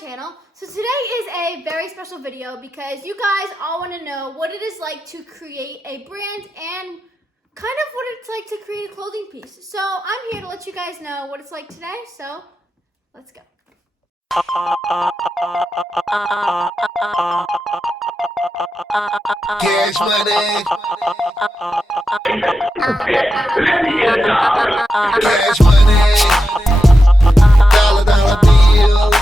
channel. So today is a very special video because you guys all want to know what it is like to create a brand and kind of what it's like to create a clothing piece. So I'm here to let you guys know what it's like today, so let's go. Cash money. Cash money. Dollar bills.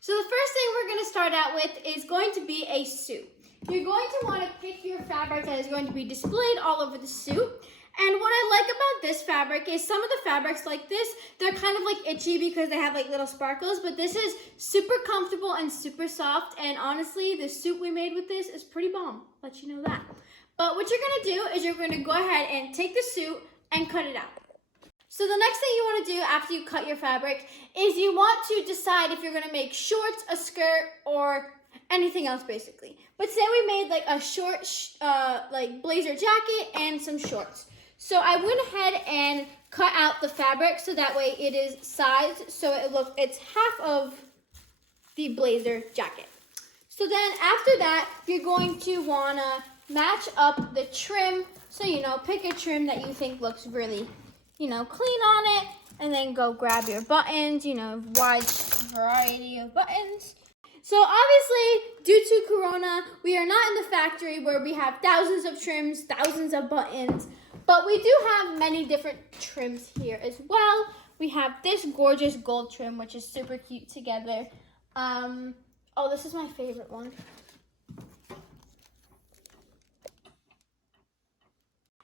So the first thing we're going to start out with is going to be a suit. You're going to want to pick your fabric that is going to be displayed all over the suit. And what I like about this fabric is some of the fabrics like this, they're kind of like itchy because they have like little sparkles, but this is super comfortable and super soft. And honestly, the suit we made with this is pretty bomb. Let you know that. But what you're going to do is you're going to go ahead and take the suit and cut it out. So the next thing you want to do after you cut your fabric is you want to decide if you're going to make shorts, a skirt, or anything else basically. But say we made like a short like blazer jacket and some shorts. So I went ahead and cut out the fabric so that way it is sized so it's half of the blazer jacket. So then after that, you're going to want to match up the trim. So, pick a trim that you think looks really, clean on it, and then go grab your buttons, wide variety of buttons. So obviously, due to Corona, we are not in the factory where we have thousands of trims, thousands of buttons. But we do have many different trims here as well. We have this gorgeous gold trim, which is super cute together. Oh, this is my favorite one.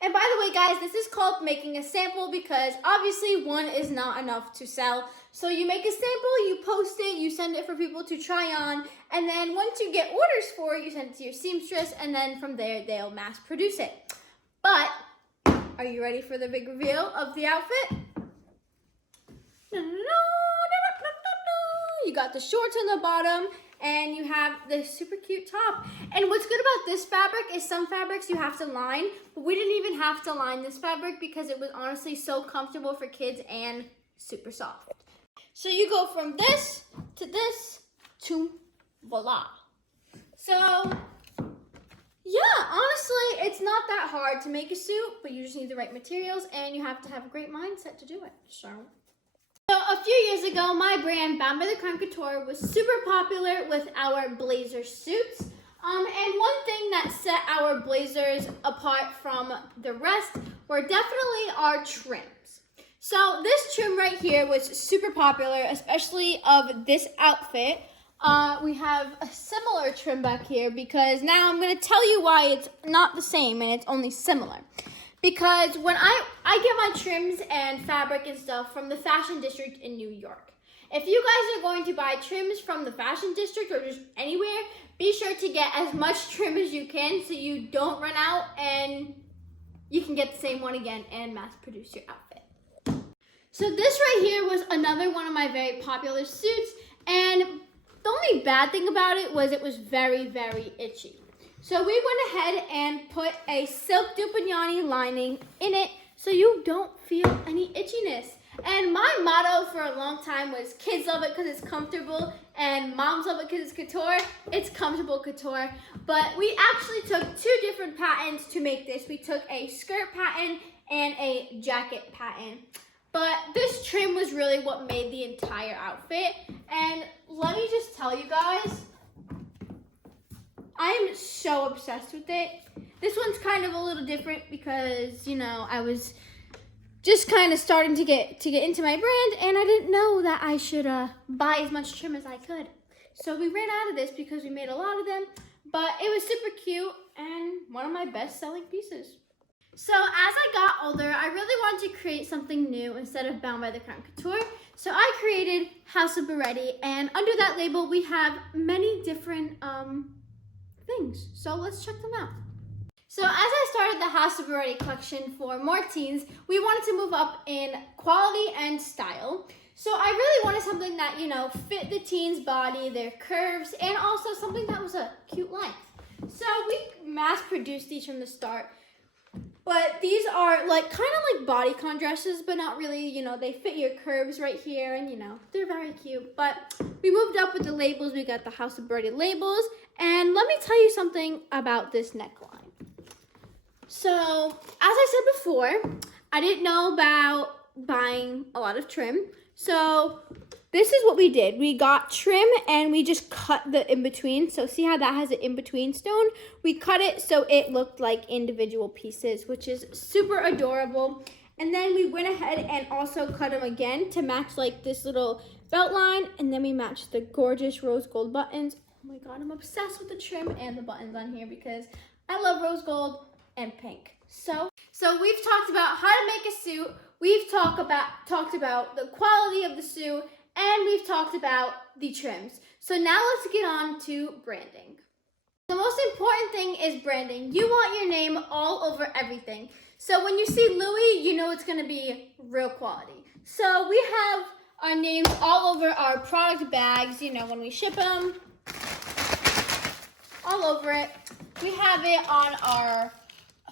And by the way, guys, this is called making a sample because obviously one is not enough to sell. So you make a sample, you post it, you send it for people to try on. And then once you get orders for it, you send it to your seamstress. And then from there, they'll mass produce it. But are you ready for the big reveal of the outfit? You got the shorts on the bottom and you have the super cute top. And what's good about this fabric is some fabrics you have to line, but we didn't even have to line this fabric because it was honestly so comfortable for kids and super soft. So you go from this to voila. So yeah, honestly, it's not that hard to make a suit, but you just need the right materials and you have to have a great mindset to do it. So a few years ago, my brand, Bound by the Crown Couture, was super popular with our blazer suits. And one thing that set our blazers apart from the rest were definitely our trims. So this trim right here was super popular, especially of this outfit. We have a similar trim back here because now I'm going to tell you why it's not the same and it's only similar. Because when I get my trims and fabric and stuff from the Fashion District in New York. If you guys are going to buy trims from the Fashion District or just anywhere, be sure to get as much trim as you can so you don't run out and you can get the same one again and mass produce your outfit. So this right here was another one of my very popular suits, and the only bad thing about it was very, very itchy. So we went ahead and put a silk dupanyani lining in it so you don't feel any itchiness. And my motto for a long time was kids love it because it's comfortable and moms love it because it's couture. It's comfortable couture. But we actually took two different patterns to make this. We took a skirt pattern and a jacket pattern. But this trim was really what made the entire outfit. And let me just tell you guys, I'm so obsessed with it. This one's kind of a little different because, I was just kind of starting to get into my brand and I didn't know that I should buy as much trim as I could. So we ran out of this because we made a lot of them, but it was super cute and one of my best selling pieces. So as I got older, I really wanted to create something new instead of Bound by the Crown Couture. So I created House of Barrett, and under that label, we have many different things. So let's check them out. So as I started the House of Bretti collection for more teens, we wanted to move up in quality and style. So I really wanted something that, fit the teen's body, their curves, and also something that was a cute length. So we mass produced these from the start. But these are like kind of like bodycon dresses, but not really, you know, they fit your curves right here and, you know, they're very cute. But we moved up with the labels. We got the House of Bretti labels. And let me tell you something about this neckline. So, as I said before, I didn't know about buying a lot of trim. So, this is what we did. We got trim and we just cut the in-between. So see how that has an in-between stone? We cut it so it looked like individual pieces, which is super adorable. And then we went ahead and also cut them again to match like this little belt line. And then we matched the gorgeous rose gold buttons. Oh my God, I'm obsessed with the trim and the buttons on here because I love rose gold and pink. So we've talked about how to make a suit. We've talked about the quality of the suit. And we've talked about the trims. So now let's get on to branding. The most important thing is branding. You want your name all over everything. So when you see Louis, you know it's gonna be real quality. So we have our names all over our product bags, you know, when we ship them, all over it. We have it on our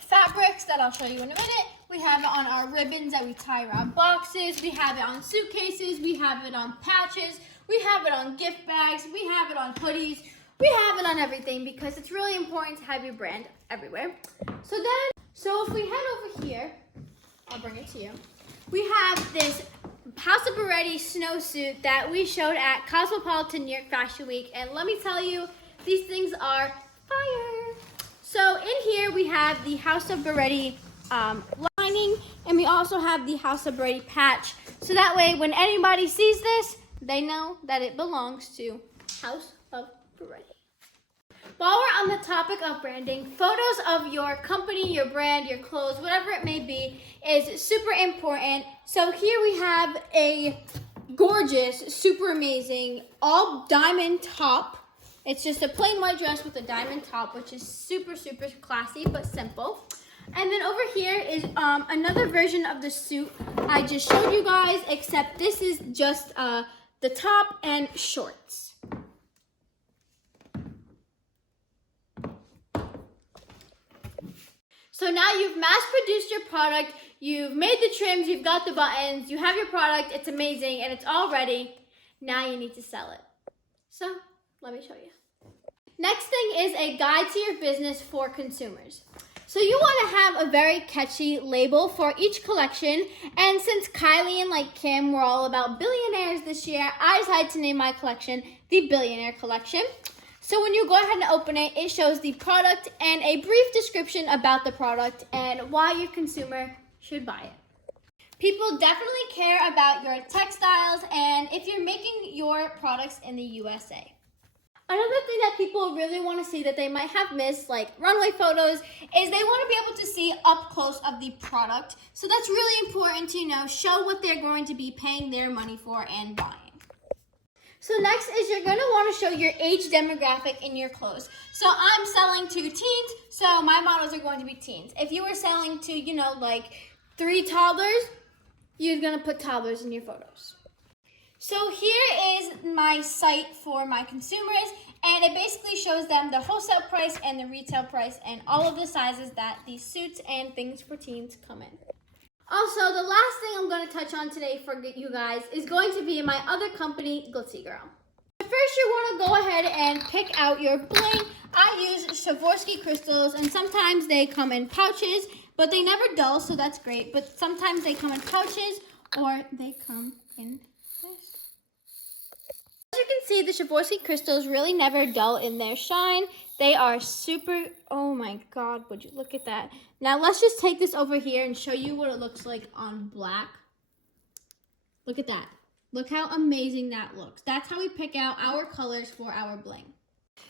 fabrics that I'll show you in a minute. We have it on our ribbons that we tie around boxes. We have it on suitcases. We have it on patches. We have it on gift bags. We have it on hoodies. We have it on everything because it's really important to have your brand everywhere. So if we head over here, I'll bring it to you. We have this House of Barrett snowsuit that we showed at Cosmopolitan New York Fashion Week. And let me tell you, these things are fire. So in here we have the House of Barrett lining, and we also have the House of Bretti patch, so that way when anybody sees this, they know that it belongs to House of Bretti. While we're on the topic of branding, photos of your company, your brand, your clothes, whatever it may be, is super important. So here we have a gorgeous, super amazing, all diamond top. It's just a plain white dress with a diamond top, which is super, super classy, but simple. And then over here is another version of the suit I just showed you guys, except this is just the top and shorts. So now you've mass-produced your product, you've made the trims, you've got the buttons, you have your product, it's amazing, and it's all ready. Now you need to sell it. So let me show you. Next thing is a guide to your business for consumers. So you want to have a very catchy label for each collection, and since Kylie and like Kim were all about billionaires this year, I decided to name my collection the Billionaire Collection. So when you go ahead and open it, it shows the product and a brief description about the product and why your consumer should buy it. People definitely care about your textiles and if you're making your products in the USA. Another thing that people really want to see that they might have missed, like runway photos, is they want to be able to see up close of the product. So that's really important to, you know, show what they're going to be paying their money for and buying. So next is you're going to want to show your age demographic in your clothes. So I'm selling to teens, so my models are going to be teens. If you were selling to, you know, like 3 toddlers, you're going to put toddlers in your photos. So here is my site for my consumers, and it basically shows them the wholesale price and the retail price and all of the sizes that these suits and things for teens come in. Also, the last thing I'm going to touch on today for you guys is going to be my other company, Glitzy Girl. First, you want to go ahead and pick out your bling. I use Swarovski crystals, and sometimes they come in pouches, but they never dull, so that's great. But sometimes they come in pouches or they come in this. As you can see, the Swarovski crystals really never dull in their shine. They are super, oh my God, would you look at that. Now let's just take this over here and show you what it looks like on black. Look at that. Look how amazing that looks. That's how we pick out our colors for our bling.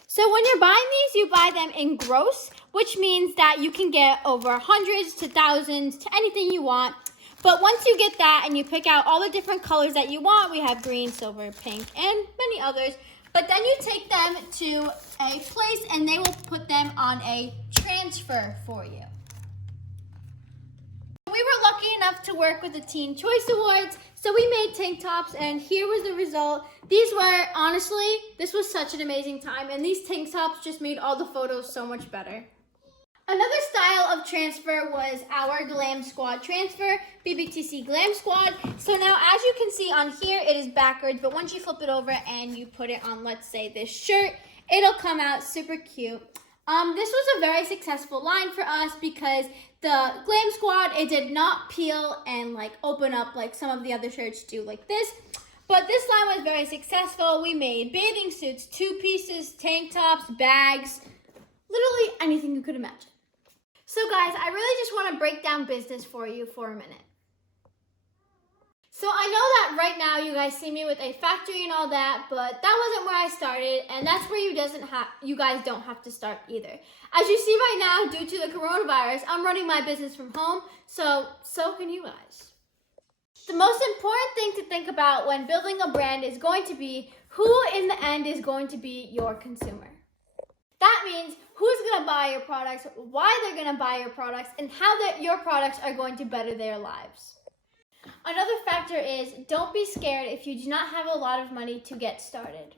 So when you're buying these, you buy them in gross, which means that you can get over hundreds to thousands to anything you want. But once you get that and you pick out all the different colors that you want, we have green, silver, pink, and many others. But then you take them to a place and they will put them on a transfer for you. We were lucky enough to work with the Teen Choice Awards, so we made tank tops, and here was the result. These were, honestly, this was such an amazing time, and these tank tops just made all the photos so much better. Another style of transfer was our Glam Squad transfer, BBTC Glam Squad. So now as you can see on here, it is backwards, but once you flip it over and you put it on, let's say this shirt, it'll come out super cute. This was a very successful line for us because the Glam Squad, it did not peel and like open up like some of the other shirts do like this. But this line was very successful. We made bathing suits, 2-pieces, tank tops, bags, literally anything you could imagine. So guys, I really just want to break down business for you for a minute. So I know that right now you guys see me with a factory and all that, but that wasn't where I started, and that's where you guys don't have to start either. As you see right now, due to the coronavirus, I'm running my business from home, so can you guys. The most important thing to think about when building a brand is going to be who in the end is going to be your consumer. That means who's going to buy your products, why they're going to buy your products, and how your products are going to better their lives. Another factor is don't be scared if you do not have a lot of money to get started.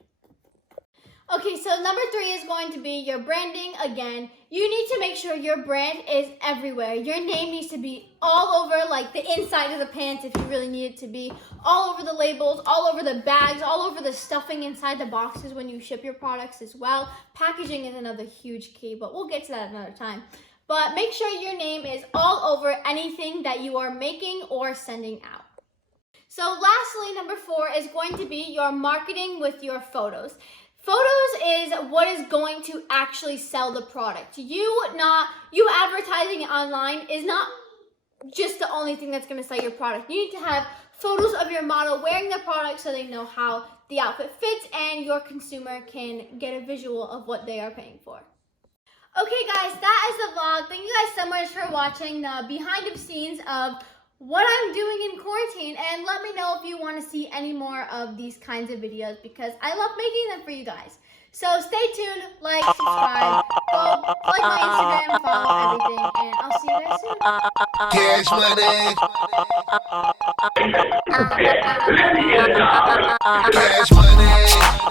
Okay, so number 3 is going to be your branding. Again, you need to make sure your brand is everywhere. Your name needs to be all over, like the inside of the pants if you really need it to be, all over the labels, all over the bags, all over the stuffing inside the boxes when you ship your products as well. Packaging is another huge key, but we'll get to that another time. But make sure your name is all over anything that you are making or sending out. So lastly, number 4 is going to be your marketing with your photos. Photos is what is going to actually sell the product. You advertising it online is not just the only thing that's going to sell your product. You need to have photos of your model wearing the product so they know how the outfit fits and your consumer can get a visual of what they are paying for. Okay guys, that is the vlog. Thank you guys so much for watching the behind the scenes of what I'm doing in quarantine, and let me know if you want to see any more of these kinds of videos because I love making them for you guys. So stay tuned, like, subscribe, go like my Instagram, follow everything, and I'll see you guys soon. Cash money. Cash money.